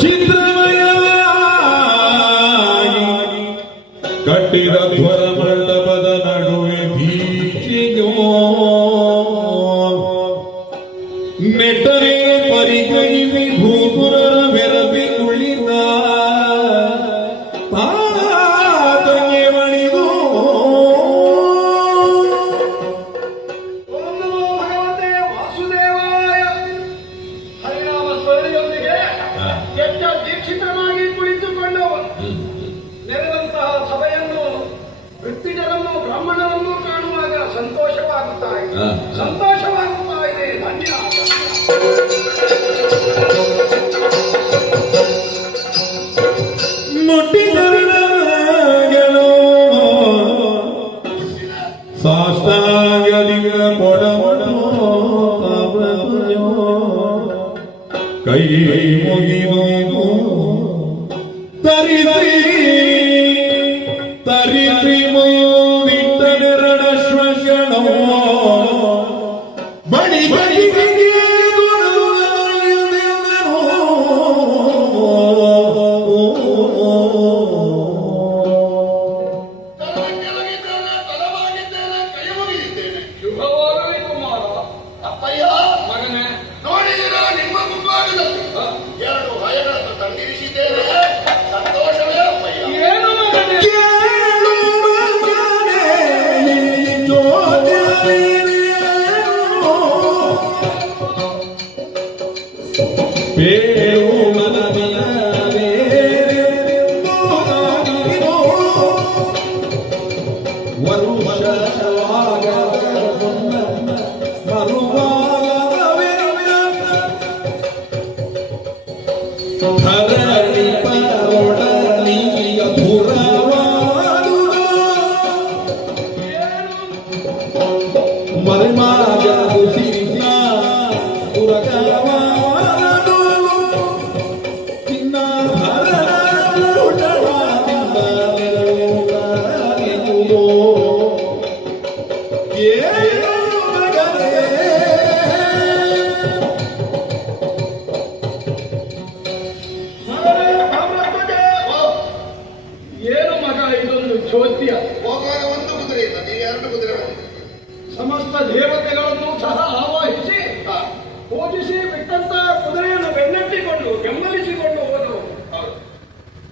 ಚಿತ್ರಮಯವಾಗಿ ಕಟ್ಟಿದ ಧ್ವರ ಮಂಟಪದ ನಡುವೆ ಬೀಚಿಗೋ ನೆಟ್ಟರೆ ಪರಿಗಣಿಸಿ ಭೂಪುರರ ಬೆರಸಿ ಕುಳಿತ ಪಾದಗೆ ಮಣಿದು ದೀಕ್ಷಿತನಾಗಿ ಕುಳಿತುಕೊಂಡವ ನೆರೆದಂತಹ ಸಭೆಯನ್ನು ವೃತ್ತಿಜರನ್ನು ಬ್ರಾಹ್ಮಣರನ್ನು ಕಾಣುವಾಗ ಸಂತೋಷವಾಗುತ್ತಾ ಇದೆ ಸಂತೋಷವಾಗುತ್ತಾ ಇದೆ. ಧನ್ಯವಾದ. ಮುಟ್ಟಿದವನಾಗಲು ಸಾಷ್ಟಾಂಗದಿಗ ಕೈ ಮುಗಿದು ತರಿದ್ರಿ ಮುಂದಿಟ್ಟನೆರಡ ಶ್ವಶನೋ ಬಡಿ ಬಡಿ ಏನು ಮಗ ಇದೊಂದು ಚೋದ್ಯ. ಹೋಗುವಾಗ ಒಂದು ಕುದುರೆ ಇಲ್ಲ, ನೀವು ಎರಡು ಕುದುರೆ ಬಂದಿದೆ. ಸಮಸ್ತ ದೇವತೆಗಳನ್ನು ಸಹ ಆವಾಹಿಸಿ ಪೂಜಿಸಿ ಬಿಟ್ಟಂತ ಕುದುರೆಯನ್ನು ಬೆನ್ನಟ್ಟಿಕೊಂಡು ಬೆಂಬಲಿಸಿಕೊಂಡು ಹೋದರು.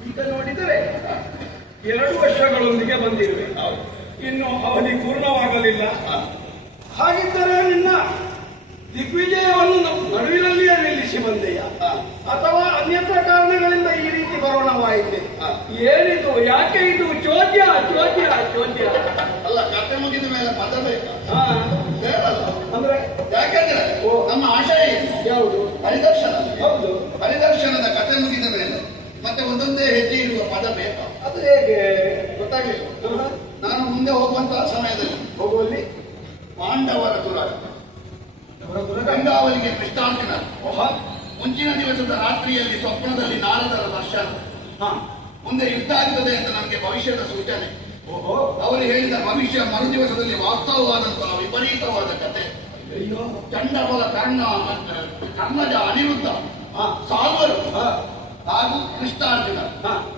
ಈಗ ನೋಡಿದರೆ 2 ವರ್ಷಗಳೊಂದಿಗೆ ಬಂದಿರುವೆ. ಇನ್ನು ಅವಧಿ ಪೂರ್ಣವಾಗಲಿಲ್ಲ. ಹಾಗಿದ್ದರೆ ನಿನ್ನ ದಿಗ್ವಿಜಯವನ್ನು ನಡುವಿನಲ್ಲಿಯೇ ನಿಲ್ಲಿಸಿ ಬಂದೆಯ ಅಥವಾ ಅನ್ಯತ್ರ ಕಾರಣಗಳಿಂದ ಈ ರೀತಿ ಬರೋಣವಾಯಿತೆ? ಏನಿದು? ಯಾಕೆ ಇದು ಚೋದ್ಯ ಚೋದ್ಯ ಚೋದ್ಯ? ಅಲ್ಲ, ಕತೆ ಮುಗಿದ ಮೇಲೆ ಪದ ಬೇಕಾ? ಅಂದ್ರೆ ಯಾಕೆಂದ್ರೆ ನಮ್ಮ ಆಶಯ ಯಾವುದು? ಹರಿದರ್ಶನ. ಹೌದು, ಹರಿದರ್ಶನದ ಕತೆ ಮುಗಿದ ಮೇಲೆ ಮತ್ತೆ ಒಂದೊಂದೇ ಹೆಜ್ಜೆ ಇರುವ ಪದ ಬೇಕಾ? ಅದು ಹೇಗೆ ಗೊತ್ತಾಗಲಿಲ್ಲ. ನಾನು ಮುಂದೆ ಹೋಗುವಂತಹ ಸಮಯದಲ್ಲಿ ಹೋಗುವಲ್ಲಿ ಪಾಂಡವರ ದುರಾಟ ಗಂಗಾವಲಿಗೆ ಕೃಷ್ಣಾರ್ಜುನ ಮುಂಚಿನ ದಿವಸದ ರಾತ್ರಿಯಲ್ಲಿ ಸ್ವಪ್ನದಲ್ಲಿ ನಾರದರ ದರ್ಶನ. ಮುಂದೆ ಯುದ್ಧ ಆಗ್ತದೆ ಅಂತ ನಮಗೆ ಭವಿಷ್ಯದ ಸೂಚನೆ. ಅವರು ಹೇಳಿದ ಭವಿಷ್ಯ ಮರು ದಿವಸದಲ್ಲಿ ವಾಸ್ತವವಾದಂತಹ ವಿಪರೀತವಾದ ಕತೆ. ಚಂಡಬಲ ಕರ್ಣಜ ಅನಿರುದ್ಧ ಸಾಲ್ವರು ಹಾಗೂ ಕೃಷ್ಣಾರ್ಜುನ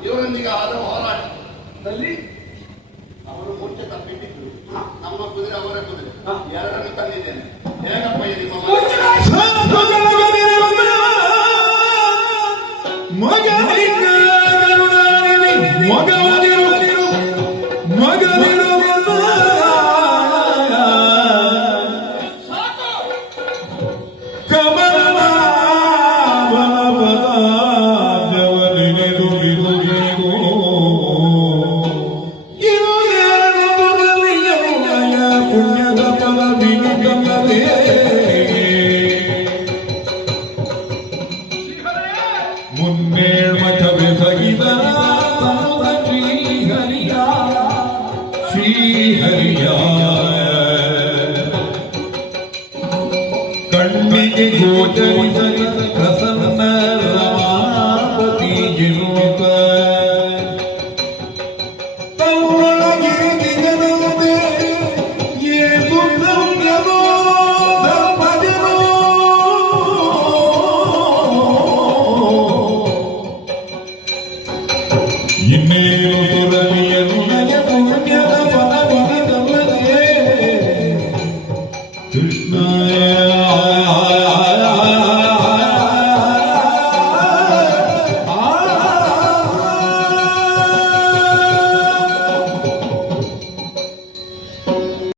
ಇವರೊಂದಿಗೆ ಆದ ಹೋರಾಟದಲ್ಲಿ ಅವರು ಮೂರ್ಛೆ ತಪ್ಪಿಟ್ಟಿದ್ರು. ನಮ್ಮ ಕುದುರೆ ಅವರ ಕುದುರೆ ಎರಡನ್ನು ತಂದಿದ್ದೇನೆ. ಹೇಗಪ್ಪ ನಿಮ್ಮ ಮುನ್ನೇಳ್ಮ